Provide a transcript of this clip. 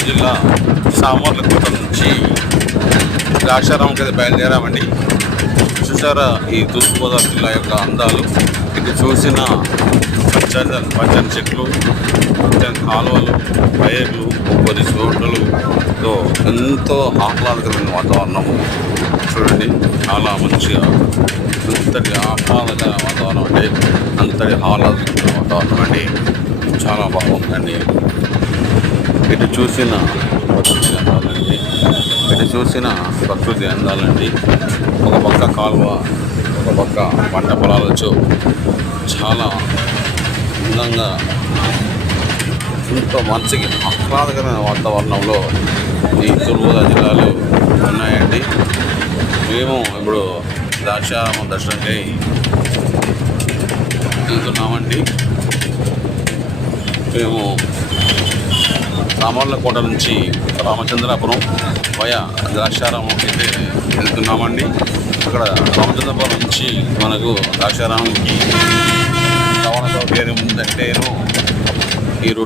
తూర్పుగోదావరి జిల్లా సామర్లకోట నుంచి ద్రాక్షారామంకి అయితే బయలుదేరామండి. చూసారా ఈ తూర్పుగోదావరి జిల్లా యొక్క అందాలు. ఇది చూసిన పచ్చని చెట్లు, పచ్చని కాలువలు, పైర్లు, కొన్ని చోట్లతో ఎంతో ఆహ్లాదకరమైన వాతావరణం. చూడండి, చాలా మంచిగా అంతటి ఆహ్లాదకర వాతావరణం అంటే అంతటి ఆహ్లాదకరమైన వాతావరణం అండి. చాలా బాగుందండి. ఇటు చూసిన ప్రకృతి అందాలండి, ఒక పక్క కాలువ, ఒక పక్క పంట పొలాలతో చాలా అందంగా ఎంతో మనసుకి ఆహ్లాదకరమైన వాతావరణంలో ఈ తూర్పుగోదావరి జిల్లాలో ఉన్నాయండి. మేము ఇప్పుడు ద్రాక్షారామం దర్శనంకై వెళ్తున్నామండి. మేము సామర్లకోట నుంచి రామచంద్రాపురం వయా ద్రాక్షారామం అయితే వెళ్తున్నామండి. అక్కడ రామచంద్రపురం నుంచి మనకు ద్రాక్షారామంకి రవాణా సౌకర్యం ఉందంటేను ఈ రూట్